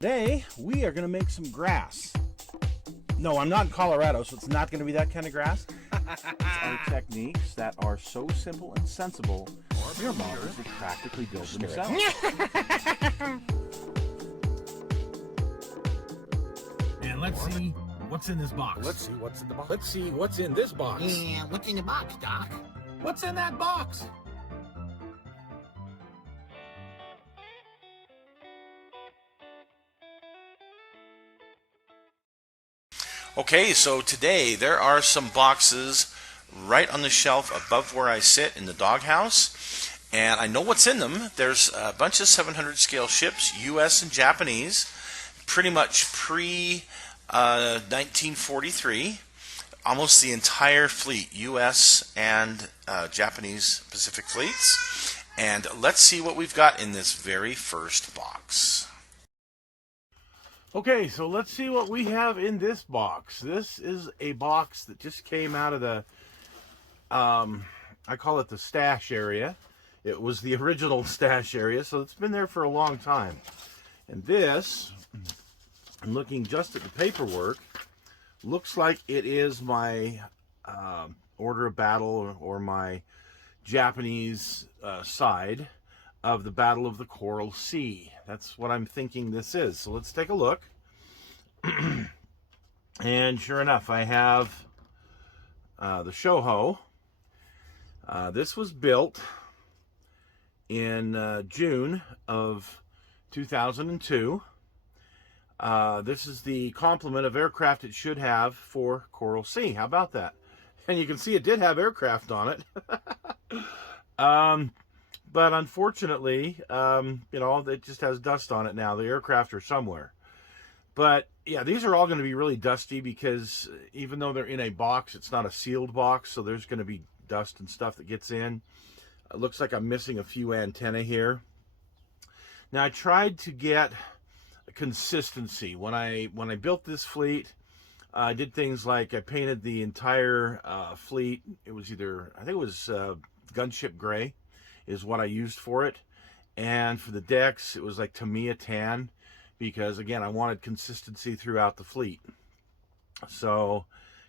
Today, we are going to make some grass. No, I'm not in Colorado, so it's not going to be that kind of grass. It's our techniques that are so simple and sensible, your moms would practically build themselves. And let's see what's in this box. Let's see what's in the box. Let's see what's in this box. Yeah, what's in the box, Doc? What's in that box? Okay, so today there are some boxes right on the shelf above where I sit in the doghouse, and I know what's in them. There's a bunch of 700 scale ships, US and Japanese, pretty much pre 1943. Almost the entire fleet, US and Japanese Pacific fleets. And let's see what we've got in this very first box. Okay, so let's see what we have in this box. This is a box that just came out of the, I call it the stash area. It was the original stash area, so it's been there for a long time. And this, I'm looking just at the paperwork, looks like it is my order of battle or my Japanese side of the Battle of the Coral Sea. That's what I'm thinking this is. So let's take a look. And sure enough, I have the Shoho. This was built in June of 2002. This is the complement of aircraft it should have for Coral Sea. How about that? And you can see it did have aircraft on it. But unfortunately, it just has dust on it now. The aircraft are somewhere. But yeah, these are all going to be really dusty because even though they're in a box, it's not a sealed box. So there's going to be dust and stuff that gets in. It looks like I'm missing a few antennae here. Now I tried to get consistency. When I built this fleet, I did things like I painted the entire fleet. It was either, I think it was gunship gray is what I used for it. And for the decks, it was like Tamiya tan because, again, I wanted consistency throughout the fleet. So,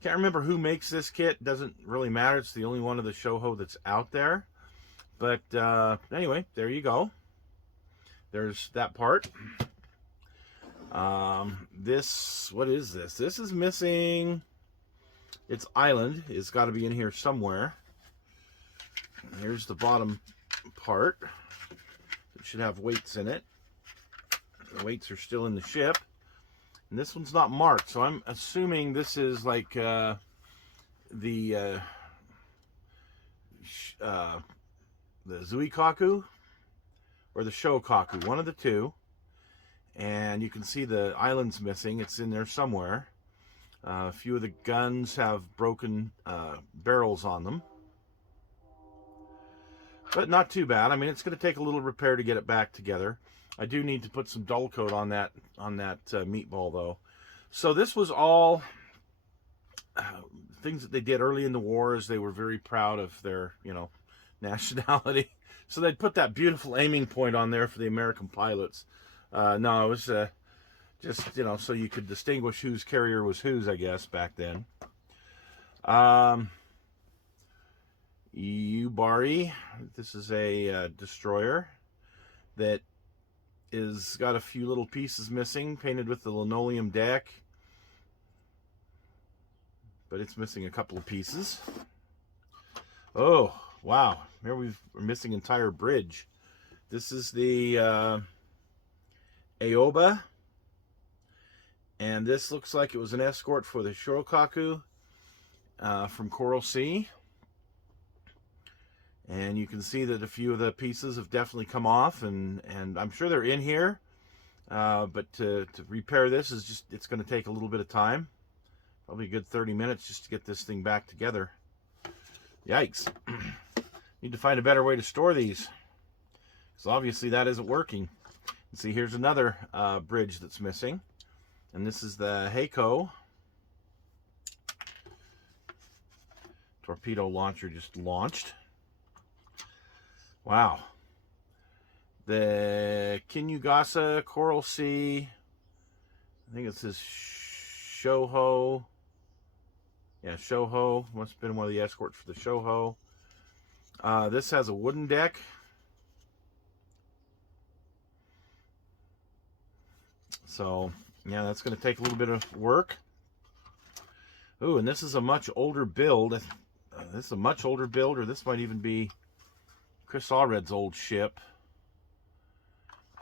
can't remember who makes this kit. Doesn't really matter. It's the only one of the Shoho that's out there. But anyway, there you go. There's that part. What is this? This is missing. Its island. It's got to be in here somewhere. Here's the bottom part. It should have weights in it. The weights are still in the ship. And this one's not marked, so I'm assuming this is like the Zuikaku or the Shokaku, one of the two. And you can see the island's missing. It's in there somewhere. A few of the guns have broken barrels on them. But not too bad. I mean, it's going to take a little repair to get it back together. I do need to put some dull coat on that meatball, though. So this was all things that they did early in the war, as they were very proud of their, nationality. So they'd put that beautiful aiming point on there for the American pilots. No, it was just, so you could distinguish whose carrier was whose, I guess, back then. Yubari. This is a destroyer that is got a few little pieces missing, painted with the linoleum deck, but it's missing a couple of pieces. Oh wow, here we're missing entire bridge. This is the Aoba, and this looks like it was an escort for the Shokaku from Coral Sea. And you can see that a few of the pieces have definitely come off, and I'm sure they're in here. But to repair this it's going to take a little bit of time. Probably a good 30 minutes just to get this thing back together. Yikes. Need to find a better way to store these, because obviously that isn't working. And see, here's another bridge that's missing. And this is the Heiko. Torpedo launcher just launched. Wow. The Kinugasa Coral Sea I think it says Shoho. Yeah, Shoho. Must have been one of the escorts for the Shoho. This has a wooden deck. So, yeah, that's going to take a little bit of work. Ooh, and this is a much older build. This is a much older build, or this might even be Chris Allred's old ship.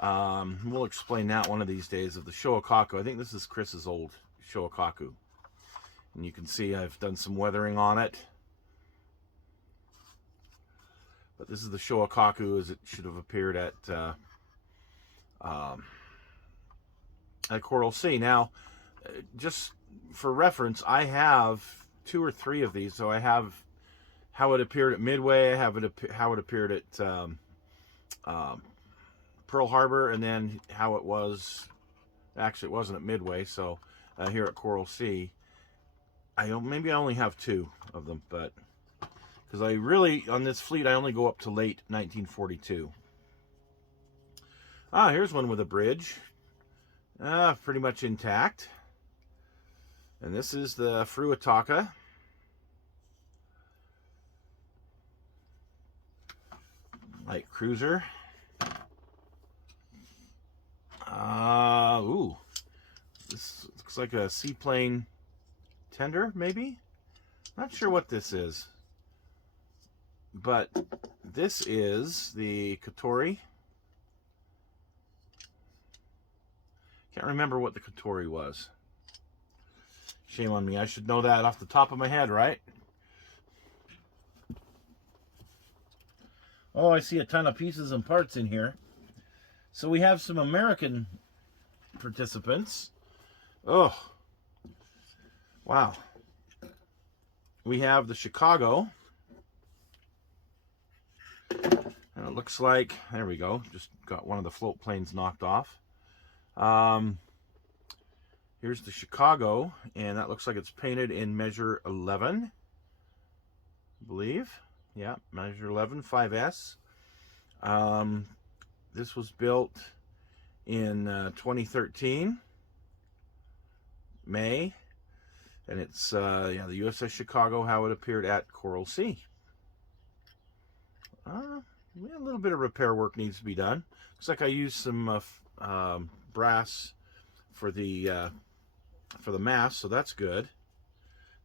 We'll explain that one of these days, of the Shokaku. I think this is Chris's old Shokaku. And you can see I've done some weathering on it. But this is the Shokaku as it should have appeared at Coral Sea. Now, just for reference, I have 2 or 3 of these. So I have how it appeared at Midway, I have how it appeared at Pearl Harbor, and then how it was, actually it wasn't at Midway, so here at Coral Sea. Maybe I only have 2 of them, but because I really, on this fleet, I only go up to late 1942. Here's one with a bridge. Pretty much intact. And this is the Fruitaka. Light cruiser. Ooh. This looks like a seaplane tender, maybe? Not sure what this is. But this is the Katori. Can't remember what the Katori was. Shame on me. I should know that off the top of my head, right? Oh, I see a ton of pieces and parts in here. So we have some American participants. Oh, wow. We have the Chicago. And it looks like, there we go, just got one of the float planes knocked off. Here's the Chicago, and that looks like it's painted in measure 11, I believe. Yeah, measure 11, 5S. This was built in 2013, May, and it's the USS Chicago, how it appeared at Coral Sea. A little bit of repair work needs to be done. Looks like I used some brass for the mast, so that's good.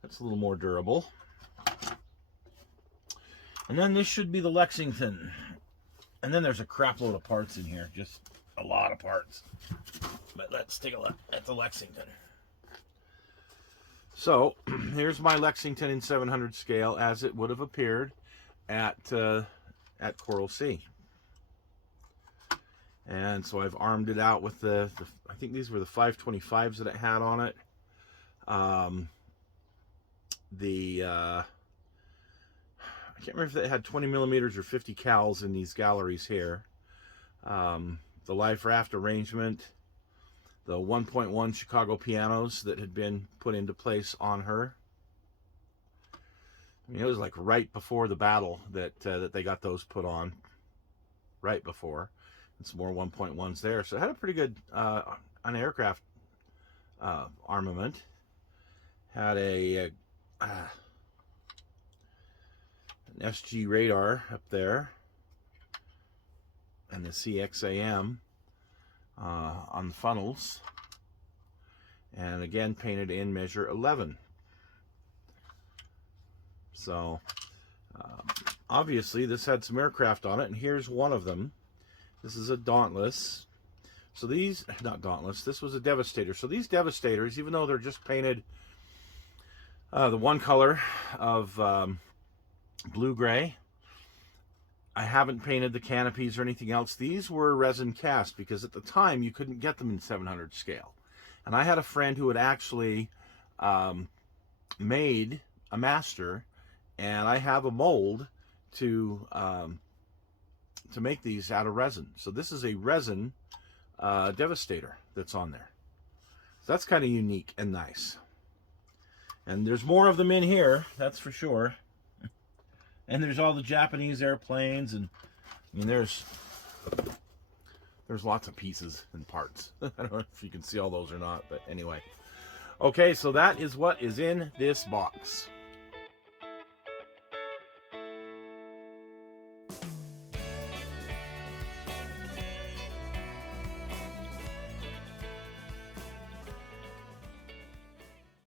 That's a little more durable. And then this should be the Lexington. And then there's a crap load of parts in here, just a lot of parts. But let's take a look at the Lexington. So here's my Lexington in 700 scale as it would have appeared at Coral Sea. And so I've armed it out with the I think these were the 525s that it had on it. I can't remember if it had 20 millimeters or 50 cals in these galleries here. The life raft arrangement, the 1.1 Chicago pianos that had been put into place on her. I mean, it was like right before the battle that they got those put on. Right before. And some more 1.1s there. So it had a pretty good an aircraft armament. Had an SG radar up there. And the CXAM on the funnels. And again, painted in measure 11. So, obviously, this had some aircraft on it, and here's one of them. This is a Dauntless. So these, not Dauntless, this was a Devastator. So these Devastators, even though they're just painted the one color of blue-gray, I haven't painted the canopies or anything else. These were resin cast because at the time you couldn't get them in 700 scale. And I had a friend who had actually made a master, and I have a mold to make these out of resin. So this is a resin Devastator that's on there. So that's kind of unique and nice. And there's more of them in here, that's for sure. And there's all the Japanese airplanes, and I mean there's There's lots of pieces and parts. I don't know if you can see all those or not, but anyway. Okay, so that is what is in this box.